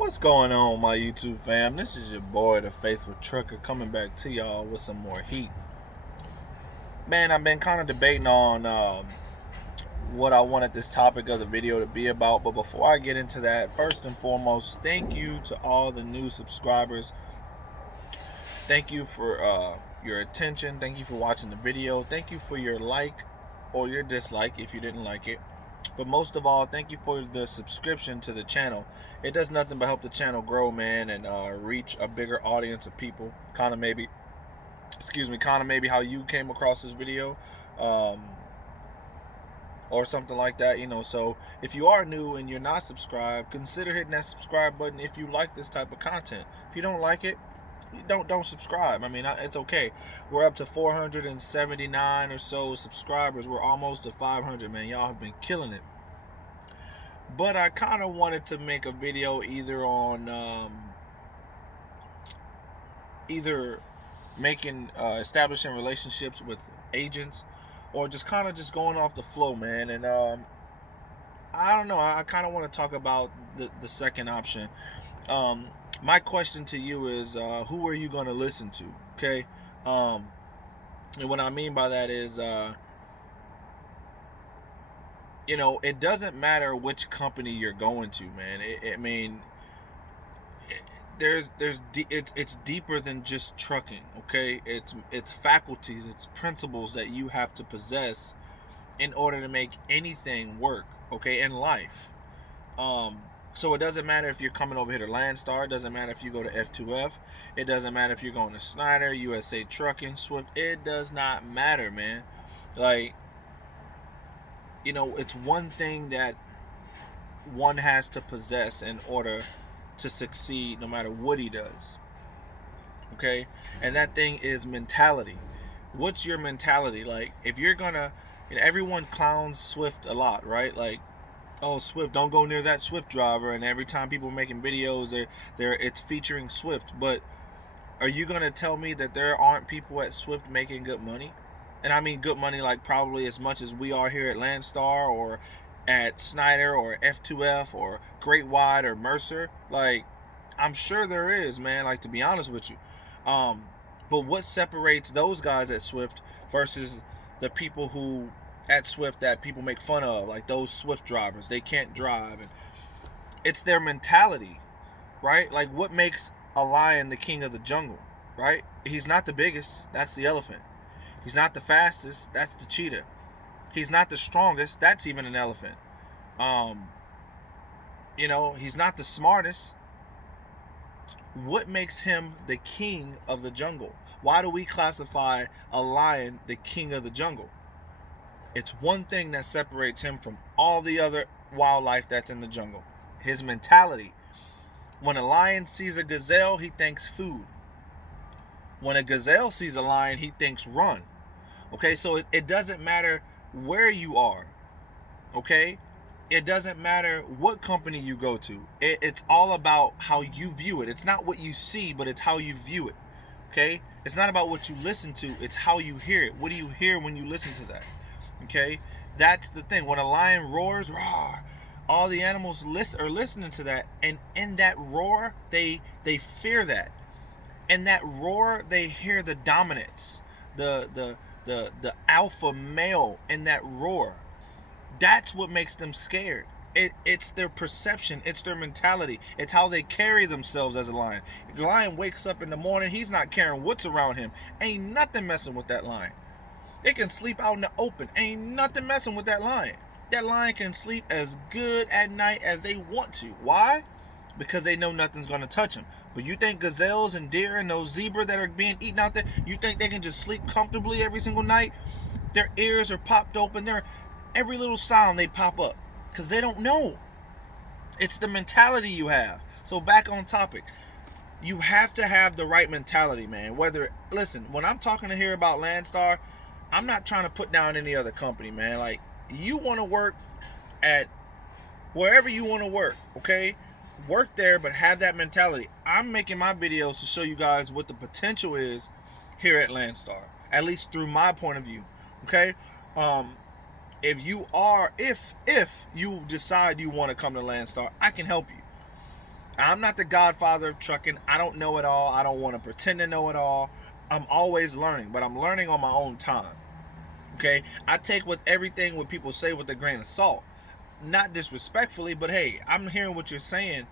What's going on, my YouTube fam? This is your boy, the Faithful Trucker, coming back to y'all with some more heat. Man, I've been kind of debating on what I wanted this topic of the video to be about. But before I get into that, first and foremost, thank you to all the new subscribers. Thank you for your attention. Thank you for watching the video. Thank you for your like or your dislike if you didn't like it. But most of all, thank you for the subscription to the channel. It does nothing but help the channel grow, man, and reach a bigger audience of people. Kind of maybe how you came across this video, or something like that, So if you are new and you're not subscribed, consider hitting that subscribe button if you like this type of content. If you don't like it, don't subscribe. I mean, it's okay. We're up to 479 or so subscribers. We're almost to 500, man. Y'all have been killing it. But I kind of wanted to make a video either on establishing relationships with agents, or just kind of just going off the flow, man. And I don't know. I kind of want to talk about the second option. My question to you is, who are you going to listen to? Okay. And what I mean by that is, it doesn't matter which company you're going to, man. It's deeper than just trucking. Okay. It's faculties, it's principles that you have to possess in order to make anything work. Okay. In life. So it doesn't matter if you're coming over here to LANDSTAR. It doesn't matter if you go to F2F. It doesn't matter if you're going to Snyder, USA Trucking, Swift. It does not matter, man. Like, it's one thing that one has to possess in order to succeed no matter what he does. Okay? And that thing is mentality. What's your mentality? Like, if you're gonna, everyone clowns Swift a lot, right? Like, oh, Swift, don't go near that Swift driver. And every time people are making videos, it's featuring Swift. But are you going to tell me that there aren't people at Swift making good money? And I mean good money, like probably as much as we are here at LANDSTAR or at Snyder or F2F or Great Wide or Mercer. Like, I'm sure there is, man, like, to be honest with you. But what separates those guys at Swift versus the people who at Swift that people make fun of, like those Swift drivers? They can't drive, and it's their mentality, right? Like, what makes a lion the king of the jungle, right? He's not the biggest, that's the elephant. He's not the fastest, that's the cheetah. He's not the strongest, that's even an elephant. He's not the smartest. What makes him the king of the jungle? Why do we classify a lion the king of the jungle? It's one thing that separates him from all the other wildlife that's in the jungle. His mentality. When a lion sees a gazelle, he thinks food. When a gazelle sees a lion, he thinks run. Okay, so it doesn't matter where you are. Okay? It doesn't matter what company you go to. It's all about how you view it. It's not what you see, but it's how you view it. Okay? It's not about what you listen to. It's how you hear it. What do you hear when you listen to that? Okay, that's the thing. When a lion roars, roar, all the animals are listening to that, and in that roar, they fear that. In that roar, they hear the dominance, the alpha male in that roar. That's what makes them scared. It's their perception. It's their mentality. It's how they carry themselves as a lion. If the lion wakes up in the morning, he's not caring what's around him. Ain't nothing messing with that lion. They can sleep out in the open. Ain't nothing messing with that lion. That lion can sleep as good at night as they want to. Why? Because they know nothing's going to touch them. But you think gazelles and deer and those zebra that are being eaten out there, you think they can just sleep comfortably every single night? Their ears are popped open. Every little sound they pop up because they don't know. It's the mentality you have. So back on topic. You have to have the right mentality, man. Listen, when I'm talking to here about LANDSTAR, I'm not trying to put down any other company, man. Like, you want to work at wherever you want to work, okay? Work there, but have that mentality. I'm making my videos to show you guys what the potential is here at LANDSTAR, at least through my point of view, okay? If you decide you want to come to LANDSTAR, I can help you. I'm not the godfather of trucking. I don't know it all. I don't want to pretend to know it all. I'm always learning, but I'm learning on my own time. Okay? I take with everything what people say with a grain of salt. Not disrespectfully, but hey, I'm hearing what you're saying,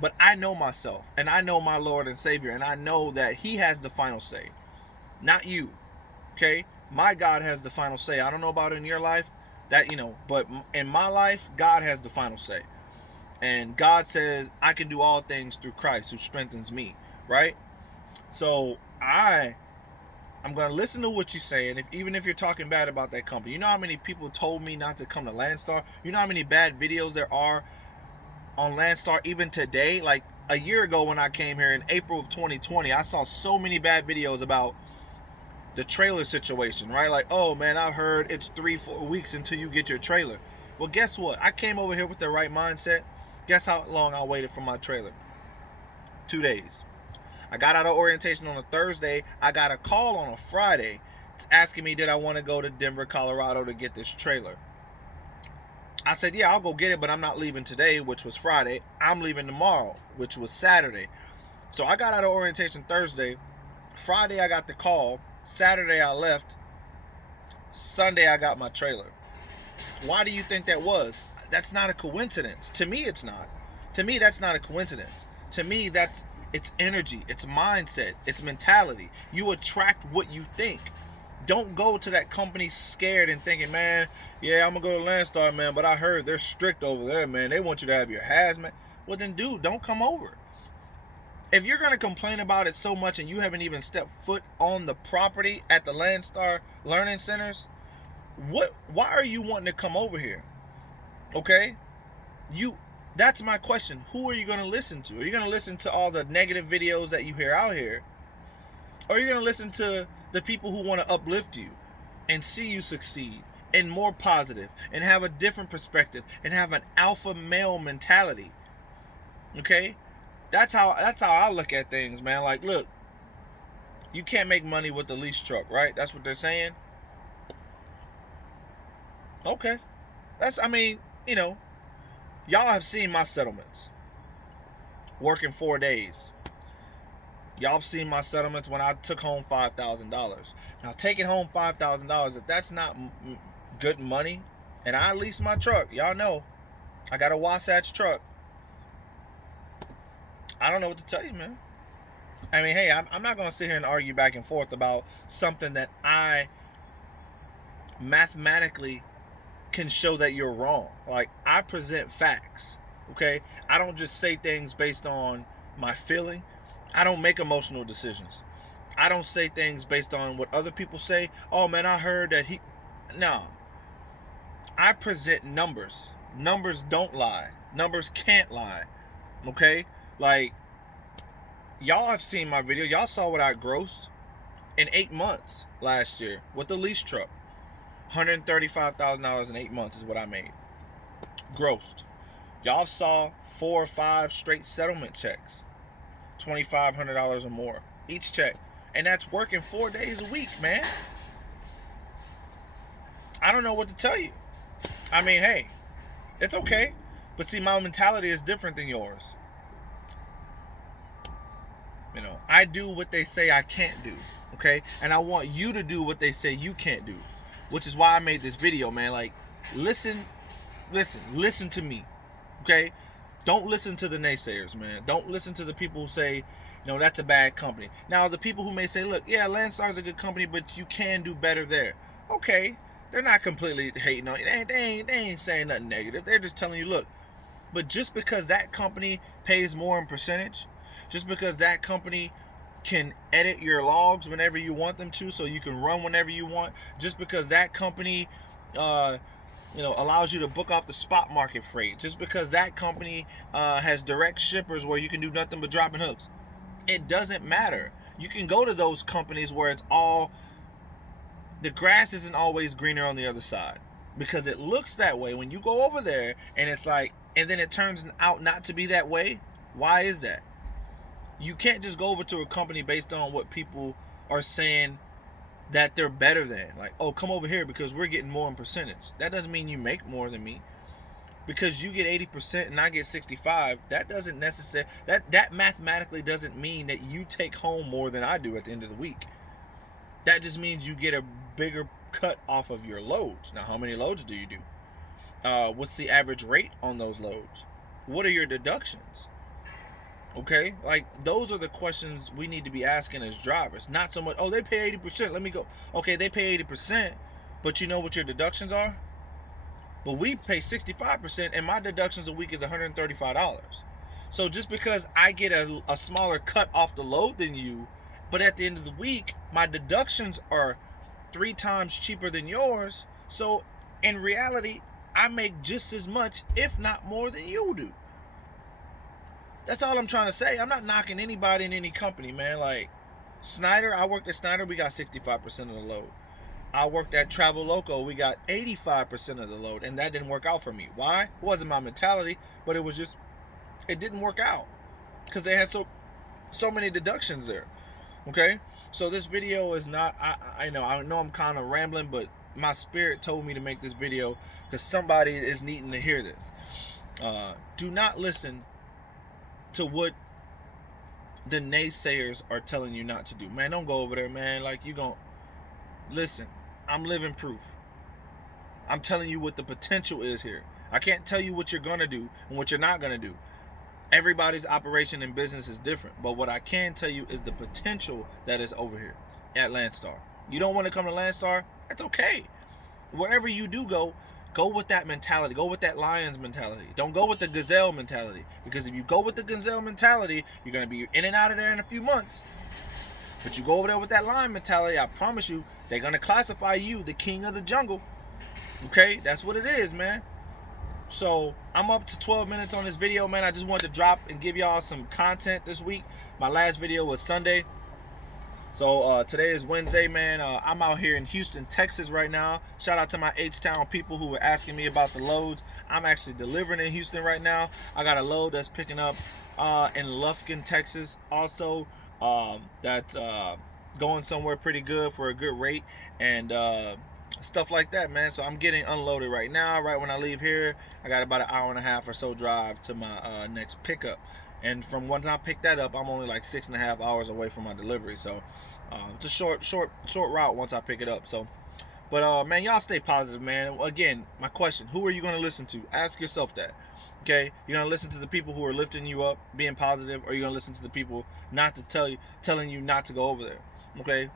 but I know myself, and I know my Lord and Savior, and I know that He has the final say, not you. Okay? My God has the final say. I don't know about in your life, that, but in my life, God has the final say. And God says, I can do all things through Christ who strengthens me, right? So I'm going to listen to what you're saying, even if you're talking bad about that company. You know how many people told me not to come to LANDSTAR? You know how many bad videos there are on LANDSTAR even today? Like a year ago when I came here in April of 2020, I saw so many bad videos about the trailer situation, right? Like, oh man, I heard it's 3-4 weeks until you get your trailer. Well, guess what? I came over here with the right mindset. Guess how long I waited for my trailer? 2 days. I got out of orientation on a Thursday. I got a call on a Friday asking me did I want to go to Denver, Colorado to get this trailer. I said, yeah, I'll go get it, but I'm not leaving today, which was Friday. I'm leaving tomorrow, which was Saturday. So I got out of orientation Thursday. Friday, I got the call. Saturday, I left. Sunday, I got my trailer. Why do you think that was? That's not a coincidence. To me, it's not. To me, that's not a coincidence. To me, it's energy, it's mindset, it's mentality. You attract what you think. Don't go to that company scared and thinking, man, yeah, I'm going to go to LANDSTAR, man, but I heard they're strict over there, man. They want you to have your hazmat. Well, then, dude, don't come over. If you're going to complain about it so much and you haven't even stepped foot on the property at the LANDSTAR Learning Centers, why are you wanting to come over here? Okay? That's my question. Who are you going to listen to? Are you going to listen to all the negative videos that you hear out here? Or are you going to listen to the people who want to uplift you and see you succeed and more positive and have a different perspective and have an alpha male mentality? Okay? That's how I look at things, man. Like, look, you can't make money with the lease truck, right? That's what they're saying. Okay. Y'all have seen my settlements. Working 4 days. Y'all have seen my settlements when I took home $5,000. Now, taking home $5,000, if that's not good money, and I lease my truck, y'all know, I got a Wasatch truck. I don't know what to tell you, man. I mean, hey, I'm not going to sit here and argue back and forth about something that I mathematically can show that you're wrong. Like, I present facts, okay? I don't just say things based on my feeling. I don't make emotional decisions. I don't say things based on what other people say. Oh, man, I heard that No. I present numbers. Numbers don't lie. Numbers can't lie, okay? Like, y'all have seen my video. Y'all saw what I grossed in 8 months last year with the lease truck. $135,000 in 8 months is what I made. Grossed. Y'all saw 4 or 5 straight settlement checks. $2,500 or more each check. And that's working 4 days a week, man. I don't know what to tell you. I mean, hey, it's okay. But see, my mentality is different than yours. I do what they say I can't do, okay? And I want you to do what they say you can't do, which is why I made this video, man. Like, listen to me, okay? Don't listen to the naysayers, man. Don't listen to the people who say, that's a bad company. Now, the people who may say, look, yeah, LANDSTAR is a good company, but you can do better there. Okay, they're not completely hating on you. They ain't saying nothing negative. They're just telling you, look, but just because that company pays more in percentage, just because that company can edit your logs whenever you want them to so you can run whenever you want, just because that company allows you to book off the spot market freight, just because that company has direct shippers where you can do nothing but dropping hooks, it doesn't matter. You can go to those companies where it's all, the grass isn't always greener on the other side, because it looks that way when you go over there, and it's like, and then it turns out not to be that way. Why is that? You can't just go over to a company based on what people are saying that they're better than. Like, oh, come over here because we're getting more in percentage. That doesn't mean you make more than me. Because you get 80% and I get 65, that doesn't necessarily, that mathematically doesn't mean that you take home more than I do at the end of the week. That just means you get a bigger cut off of your loads. Now, how many loads do you do? What's the average rate on those loads? What are your deductions? Okay, like those are the questions we need to be asking as drivers. Not so much, oh, they pay 80%, let me go. Okay, they pay 80%, but you know what your deductions are? But we pay 65%, and my deductions a week is $135. So just because I get a smaller cut off the load than you, but at the end of the week, my deductions are 3 times cheaper than yours. So in reality, I make just as much, if not more, than you do. That's all I'm trying to say. I'm not knocking anybody in any company, man. Like Snyder, I worked at Snyder, we got 65% of the load. I worked at Travel Loco, we got 85% of the load, and that didn't work out for me. Why? It wasn't my mentality, but it was just, it didn't work out because they had so many deductions there. Okay, so this video is not, I know I'm kind of rambling, but my spirit told me to make this video because somebody is needing to hear this. Do not listen to what the naysayers are telling you not to do. Man, don't go over there, man. Like, you gon' listen. I'm living proof. I'm telling you what the potential is here. I can't tell you what you're gonna do and what you're not gonna do. Everybody's operation and business is different, but what I can tell you is the potential that is over here at LANDSTAR. You don't want to come to LANDSTAR? That's okay. Wherever you do go with that mentality. Go with that lion's mentality. Don't go with the gazelle mentality, because if you go with the gazelle mentality, you're gonna be in and out of there in a few months. But you go over there with that lion mentality, I promise you, they're going to classify you the king of the jungle. Okay? That's what it is, man. So, I'm up to 12 minutes on this video, man. I just wanted to drop and give y'all some content this week. My last video was Sunday. So, today is Wednesday, man. I'm out here in Houston, Texas right now. Shout out to my H-Town people who were asking me about the loads. I'm actually delivering in Houston right now. I got a load that's picking up in Lufkin, Texas. Also, that's going somewhere pretty good for a good rate and stuff like that, man. So I'm getting unloaded right now. Right when I leave here, I got about an hour and a half or so drive to my next pickup. And from once I pick that up, I'm only like 6.5 hours away from my delivery. So it's a short route once I pick it up. So, but man, y'all stay positive, man. Again, my question: who are you going to listen to? Ask yourself that. Okay, you're gonna listen to the people who are lifting you up, being positive, or you're gonna listen to the people not to telling you not to go over there. Okay,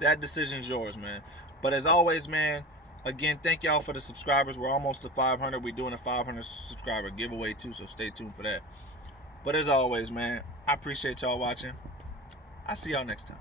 that decision's yours, man. But as always, man, again, thank y'all for the subscribers. We're almost to 500. We're doing a 500 subscriber giveaway too, so stay tuned for that. But as always, man, I appreciate y'all watching. I'll see y'all next time.